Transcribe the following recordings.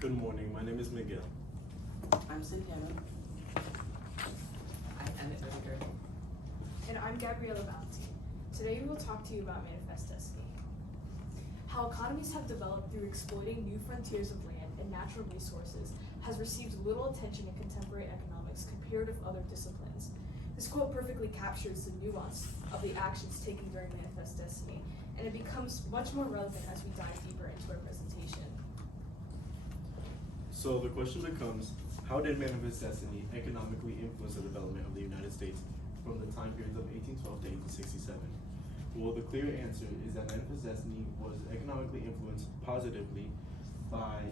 Good morning, my name is Miguel. I'm Cynthia. I'm Emmett Whitaker. And I'm Gabriella Valentine. Today we will talk to you about Manifest Destiny. How economies have developed through exploiting new frontiers of land and natural resources has received little attention in contemporary economics compared with other disciplines. This quote perfectly captures the nuance of the actions taken during Manifest Destiny, and it becomes much more relevant as we dive deeper into our presentation. So the question becomes, how did Manifest Destiny economically influence the development of the United States from the time periods of 1812 to 1867? Well, the clear answer is that Manifest Destiny was economically influenced positively by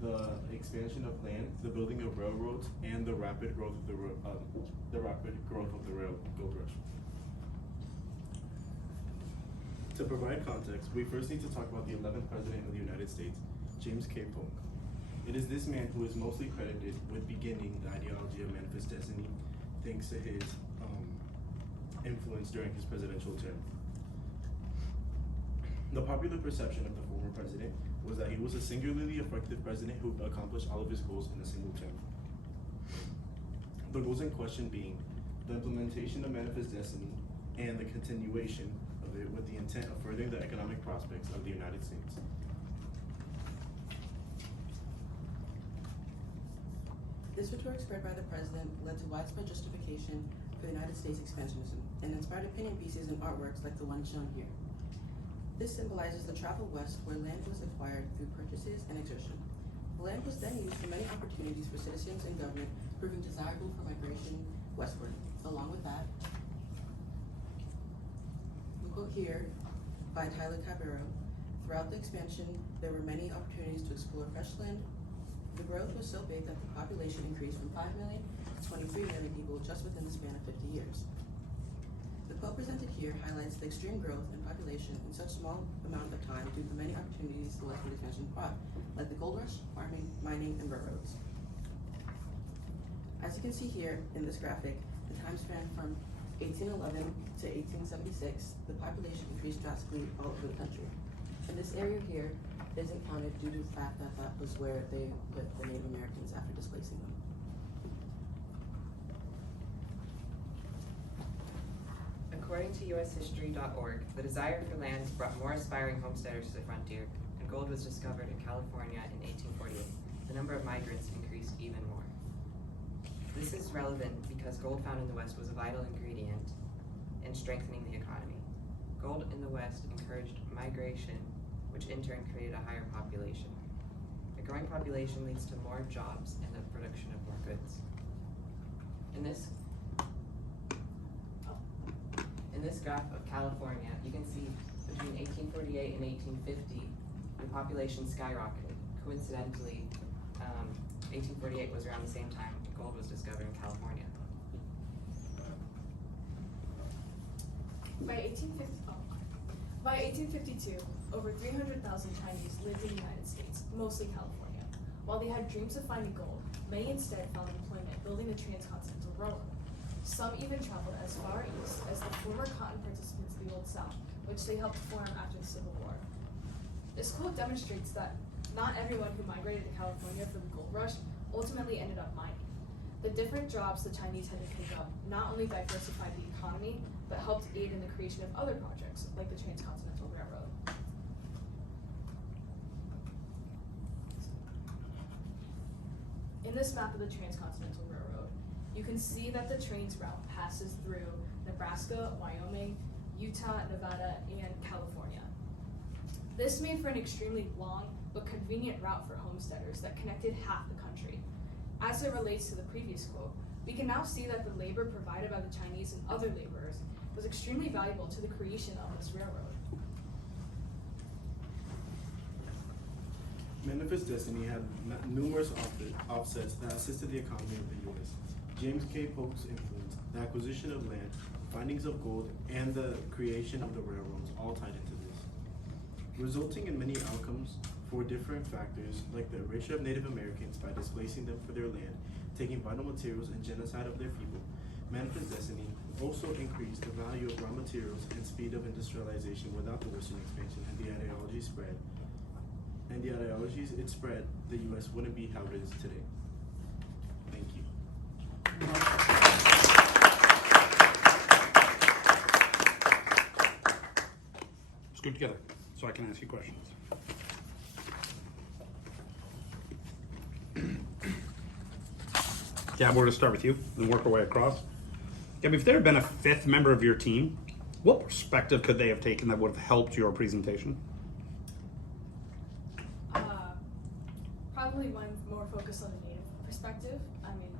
the expansion of land, the building of railroads, and the rapid growth of the gold rush. To provide context, we first need to talk about the 11th President of the United States, James K. Polk. It is this man who is mostly credited with beginning the ideology of Manifest Destiny, thanks to his influence during his presidential term. The popular perception of the former president was that he was a singularly effective president who accomplished all of his goals in a single term. The goals in question being the implementation of Manifest Destiny and the continuation of it with the intent of furthering the economic prospects of the United States. This rhetoric spread by the president led to widespread justification for the United States expansionism and inspired opinion pieces and artworks like the one shown here. This symbolizes the travel west where land was acquired through purchases and exertion. The land was then used for many opportunities for citizens and government, proving desirable for migration westward. Along with that, we quote here by Tyler Cabrero, throughout the expansion, there were many opportunities to explore fresh land. The growth was so big that the population increased from 5 million to 23 million people just within the span of 50 years. The quote presented here highlights the extreme growth in population in such small amount of time due to many opportunities the westward expansion brought, like the gold rush, farming, mining, and railroads. As you can see here in this graphic, the time span from 1811 to 1876, the population increased drastically all over the country. And this area here isn't counted due to the fact that that was where they put the Native Americans after displacing them. According to ushistory.org, the desire for lands brought more aspiring homesteaders to the frontier, and gold was discovered in California in 1848. The number of migrants increased even more. This is relevant because gold found in the West was a vital ingredient in strengthening the economy. Gold in the West encouraged migration, which in turn created a higher population. A growing population leads to more jobs and the production of more goods. In this graph of California, you can see between 1848 and 1850, the population skyrocketed. Coincidentally, 1848 was around the same time gold was discovered in California. By 1852, over 300,000 Chinese lived in the United States, mostly California. While they had dreams of finding gold, many instead found employment building the transcontinental railroad. Some even traveled as far east as the former cotton participants of the Old South, which they helped form after the Civil War. This quote demonstrates that not everyone who migrated to California for the gold rush ultimately ended up mining. The different jobs the Chinese had to pick up not only diversified the economy, but helped aid in the creation of other projects, like the Transcontinental Railroad. In this map of the Transcontinental Railroad, you can see that the train's route passes through Nebraska, Wyoming, Utah, Nevada, and California. This made for an extremely long but convenient route for homesteaders that connected half the country. As it relates to the previous quote, we can now see that the labor provided by the Chinese and other laborers was extremely valuable to the creation of this railroad. Manifest Destiny had numerous offsets that assisted the economy of the U.S. James K. Polk's influence, the acquisition of land, findings of gold, and the creation of the railroads all tied into this, resulting in many outcomes for different factors like the erasure of Native Americans by displacing them for their land, taking vital materials and genocide of their people. Manifest Destiny also increased the value of raw materials and speed of industrialization without the Western expansion and the ideology spread, and the ideologies it spread, the U.S. wouldn't be how it is today. Thank you. Let's go together so I can ask you questions. Gab, we're going to start with you and work our way across. Gab, if there had been a fifth member of your team, what perspective could they have taken that would have helped your presentation? Probably one more focused on the Native perspective. I mean,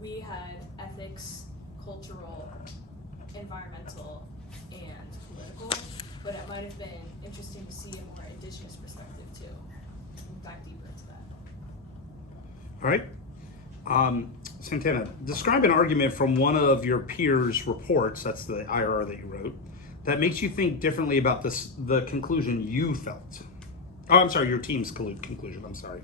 we had ethics, cultural, environmental, and political, but it might have been interesting to see a more indigenous perspective too, and dive deeper into that. All right. Santana, describe an argument from one of your peers' reports, that's the IRR that you wrote, that makes you think differently about the conclusion you felt. Oh, I'm sorry, your team's conclusion, I'm sorry.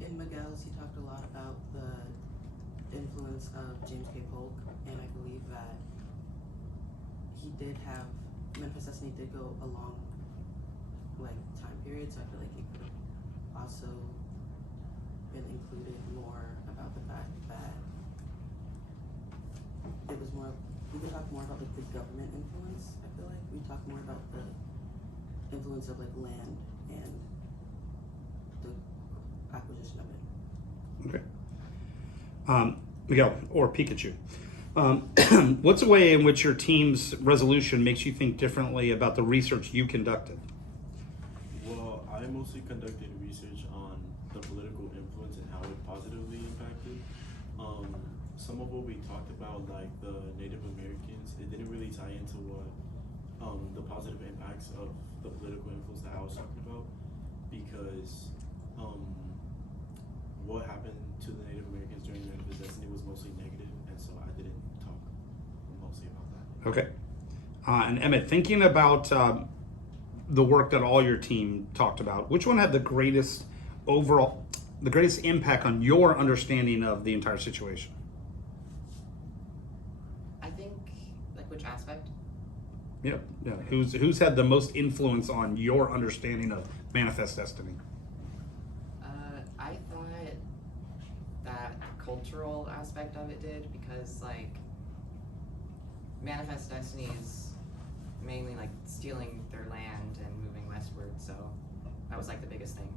In Miguel's, he talked a lot about the influence of James K. Polk, and I believe that he did have, Memphis Destiny did go a long, time period, so I feel like he could have also been included more about the fact that it was more, we could talk more about the government influence, I feel like. We talk more about the influence of land and the acquisition of it. Okay. Miguel, or Pikachu. What's a way in which your team's resolution makes you think differently about the research you conducted? Well, I mostly conducted research on the political influence and how it positively impacted. Some of what we talked about, like the Native Americans, it didn't really tie into what the positive impacts of the political influence that I was talking about, because what happened to the Native Americans during Memphis Destiny was mostly negative, and so I didn't talk mostly about that. Okay. And Emmett, thinking about the work that all your team talked about, which one had the greatest impact on your understanding of the entire situation? I think, which aspect? Yeah. Who's had the most influence on your understanding of Manifest Destiny? I thought that cultural aspect of it did, because Manifest Destiny is mainly stealing their land and moving westward, so that was the biggest thing.